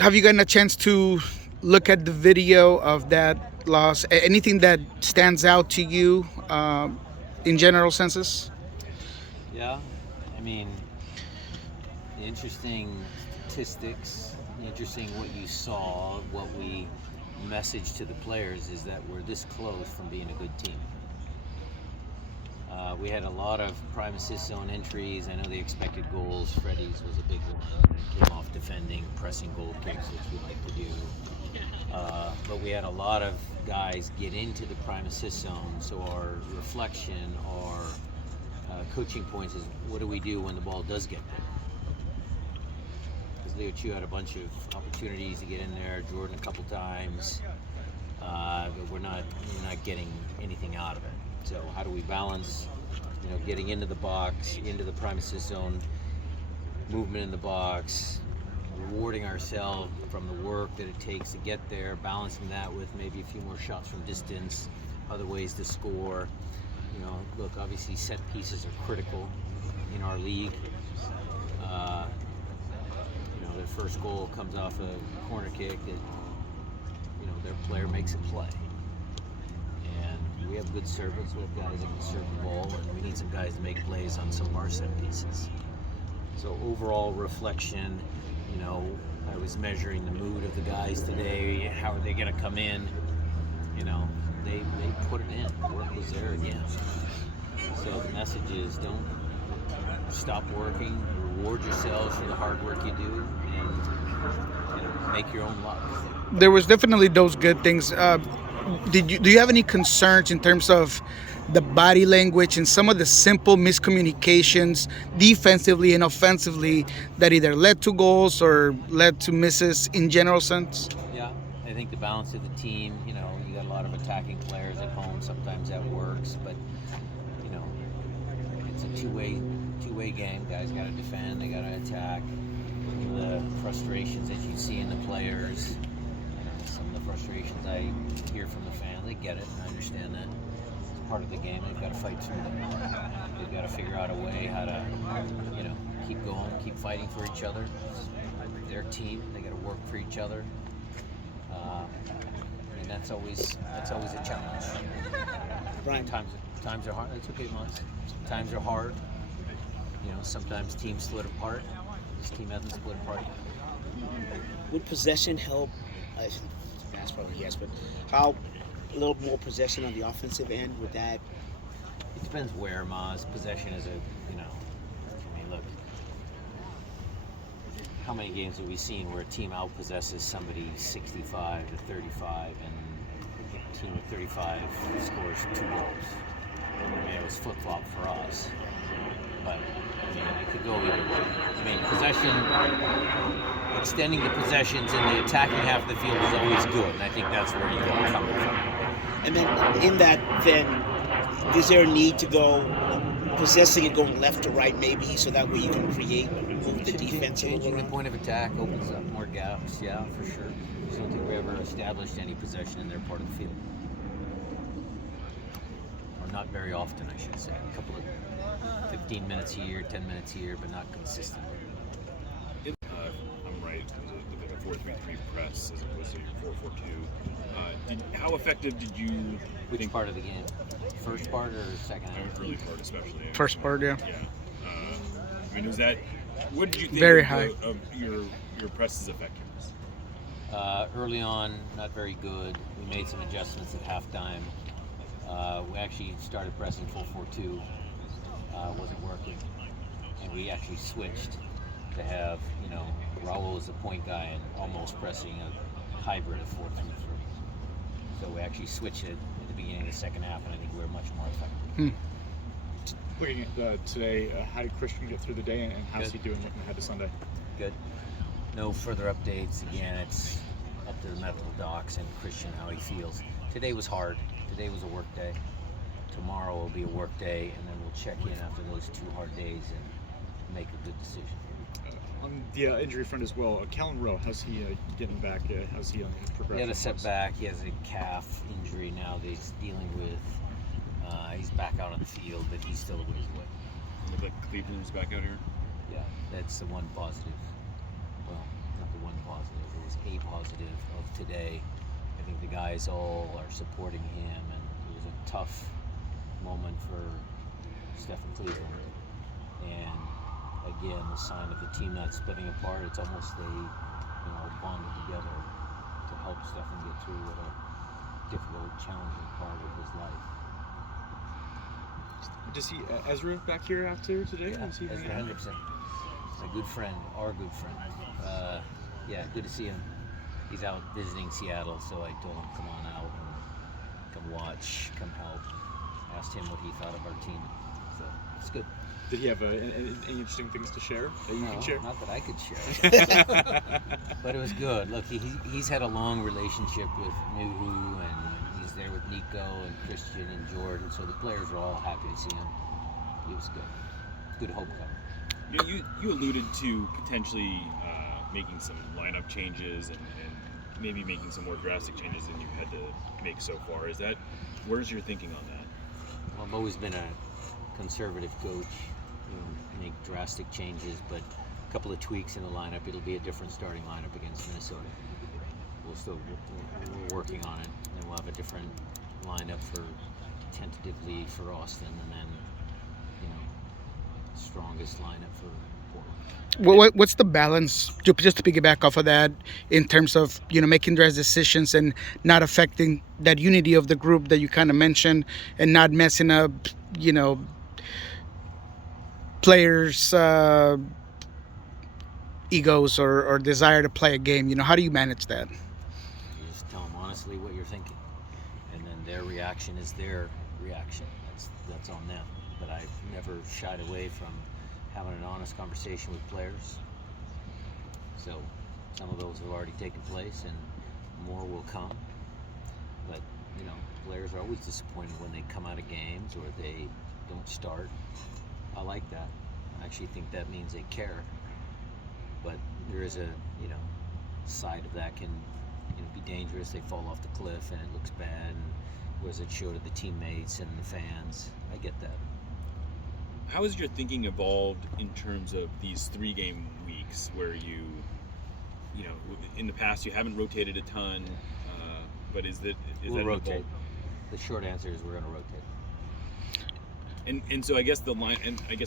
have you gotten a chance to look at the video of that loss? Anything that stands out to you in general senses? Yeah, I mean, the interesting statistics, the interesting what you saw, what we message to the players is that we're this close from being a good team. We had a lot of prime assist zone entries. I know the expected goals. Freddie's was a big one. It came off defending, pressing goal kicks, which we like to do. But we had a lot of guys get into the prime assist zone. So our reflection, our coaching points is what do we do when the ball does get there? Because Leo Chu had a bunch of opportunities to get in there. Jordan a couple times. But we're not getting anything out of it. So how do we balance, getting into the box, into the prime assist zone, movement in the box, rewarding ourselves from the work that it takes to get there, balancing that with maybe a few more shots from distance, other ways to score. Look, obviously set pieces are critical in our league. Their first goal comes off a corner kick that, their player makes a play. And we have good servants. We have guys that can serve the ball, and we need some guys to make plays on some of our set pieces. So overall reflection, I was measuring the mood of the guys today. How are they going to come in? They put it in. Work was there again. So the message is don't stop working. Reward yourselves for the hard work you do, and make your own luck. There was definitely those good things. Do you have any concerns in terms of the body language and some of the simple miscommunications defensively and offensively that either led to goals or led to misses in general sense? Yeah, I think the balance of the team, you got a lot of attacking players at home. Sometimes that works, but it's a two-way game. Guys got to defend, they got to attack. The frustrations that you see in the players, some of the frustrations I hear from the fan, they get it, and I understand that. It's part of the game. They've got to fight through them. They've got to figure out a way how to, keep going, keep fighting for each other. It's their team. They got to work for each other. And that's always a challenge. Brian. Times are hard. It's okay, Mons. Times are hard. Sometimes teams split apart. This team hasn't split apart yet. Would possession help? That's probably yes, but how a little more possession on the offensive end would that? It depends where, Maz. Possession is look. How many games have we seen where a team outpossesses somebody 65 to 35, and a team with 35 scores 2 goals? It was flip-flop for us. But, it could go either way. Possession, extending the possessions in the attacking half of the field is always good, and I think that's where you go coming from. And then in that, is there a need to go possessing it going left to right maybe, so that way you can move the defense a little Changing the around? point of attack opens up more gaps, yeah, for sure. I don't think we ever established any possession in their part of the field. Or not very often, I should say. A couple of 15 minutes here, 10 minutes here, but not consistently. I'm right. The 4-3-3 press as opposed to your 4-4-2. How effective did you Which think? part of the game? First part or second half? Early part, especially. First part, yeah. Yeah. Was that? What did you think Very of, high. Of your press's effectiveness? Early on, not very good. We made some adjustments at halftime. We actually started pressing full 4-2. Wasn't working, and we actually switched to have Raul as a point guy and almost pressing a hybrid of 4-3-3. So we actually switched it at the beginning of the second half, and I think we were much more effective. Looking at today, how did Christian get through the day, and how's Good. he doing looking ahead to Sunday? Good. No further updates. Again, it's up to the medical docs and Christian how he feels. Today was hard. Today was a work day. Tomorrow will be a work day, and then we'll check in after those 2 hard days and make a good decision. On the injury front as well, Callan Rowe, how's he getting back? How's he on his progression? He had a setback. He has a calf injury now that he's dealing with. He's back out on the field, but he's still a ways away. Looked like Cleveland's back out here. Yeah, that's the one positive. Well, not the one positive. It was a positive of today. I think the guys all are supporting him, and it was a tough moment for Stephen Cleveland. And again, the sign of the team not splitting apart. It's almost they, bonded together to help Stephen get through what a difficult, challenging part of his life. To see Ezra back here after today? Yeah, Was he Ezra hanging out? Hendrickson, a good friend, our good friend. Yeah, good to see him. He's out visiting Seattle, so I told him, come on out and come watch, come help. Asked him what he thought of our team. So it's good. Did he have any interesting things to share that you can share? Not that I could share. But it was good. Look, he's had a long relationship with Nuhu, and he's there with Nico and Christian and Jordan, so the players were all happy to see him. He was good. Good homecoming. You alluded to potentially making some lineup changes and maybe making some more drastic changes than you've had to make so far. Where's your thinking on that? Well, I've always been a conservative coach. Make drastic changes, but a couple of tweaks in the lineup. It'll be a different starting lineup against Minnesota. We're working on it, and we'll have a different lineup for tentatively for Austin, and then strongest lineup for Portland. What's the balance, just to piggyback off of that, in terms of making those decisions and not affecting that unity of the group that you kind of mentioned, and not messing up players' egos or desire to play a game? How do you manage that? You just tell them honestly what you're thinking, and then their reaction is their reaction. That's on them. But I've never shied away from having an honest conversation with players. So some of those have already taken place, and more will come. But players are always disappointed when they come out of games or they don't start. I like that. I actually think that means they care. But there is a side of that can be dangerous. They fall off the cliff and it looks bad. And what does it show to the teammates and the fans? I get that. How has your thinking evolved in terms of these 3-game weeks where in the past you haven't rotated a ton, but We'll that rotate. evolved? The short answer is we're going to rotate. And so I guess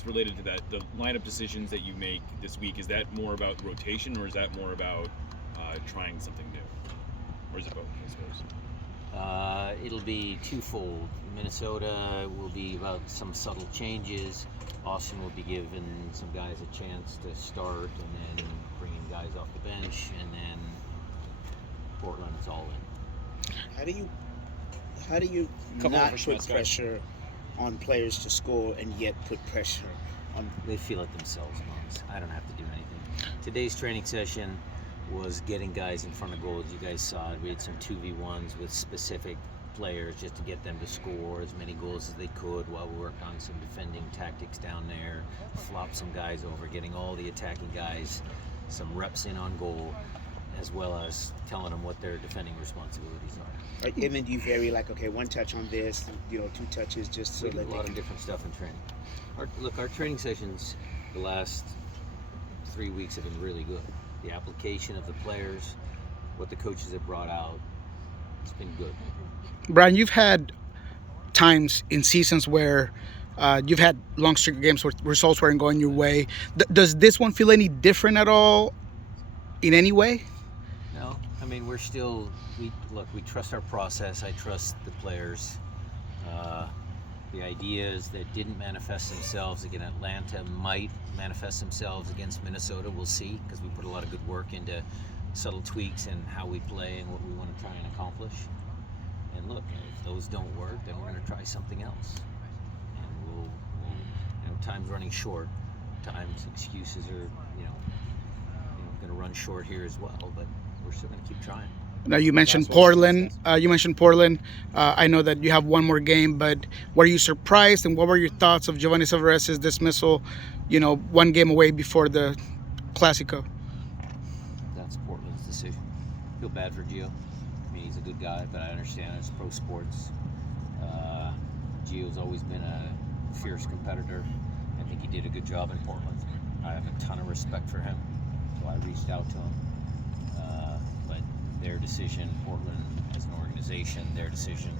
related to that, the lineup decisions that you make this week, is that more about rotation or is that more about trying something new? Or is it both, I suppose? It'll be twofold. Minnesota will be about some subtle changes. Austin will be giving some guys a chance to start, and then bringing guys off the bench, and then Portland, it's all in. How do you Couple not of put Schmetzer. pressure on players to score and yet put pressure on? They feel it themselves, Mons. I don't have to do anything. Today's training session was getting guys in front of goals. You guys saw it. We had some 2v1s with specific players just to get them to score as many goals as they could while we worked on some defending tactics down there, flop some guys over, getting all the attacking guys some reps in on goal, as well as telling them what their defending responsibilities are. Right, and then you vary, like, okay, one touch on this, 2 touches, just so We do that a they lot of can. different stuff in training. Our training sessions the last 3 weeks have been really good. The application of the players, what the coaches have brought out, it's been good. Brian, you've had times in seasons where you've had long streak of games where results weren't going your way. Does this one feel any different at all in any way? No, I mean, we trust our process. I trust the players. The ideas that didn't manifest themselves against Atlanta might manifest themselves against Minnesota. We'll see, because we put a lot of good work into subtle tweaks and how we play and what we want to try and accomplish. And look, if those don't work, then we're going to try something else. And we'll time's running short. Time's excuses are, going to run short here as well. But we're still going to keep trying. Now you mentioned Portland. I know that you have one more game, but were you surprised, and what were your thoughts of Giovanni Savarese's dismissal? One game away before the Clásico. That's Portland's decision. I feel bad for Gio. I mean, he's a good guy, but I understand it's pro sports. Gio's always been a fierce competitor. I think he did a good job in Portland. I have a ton of respect for him, so I reached out to him. their decision, Portland as an organization, their decision.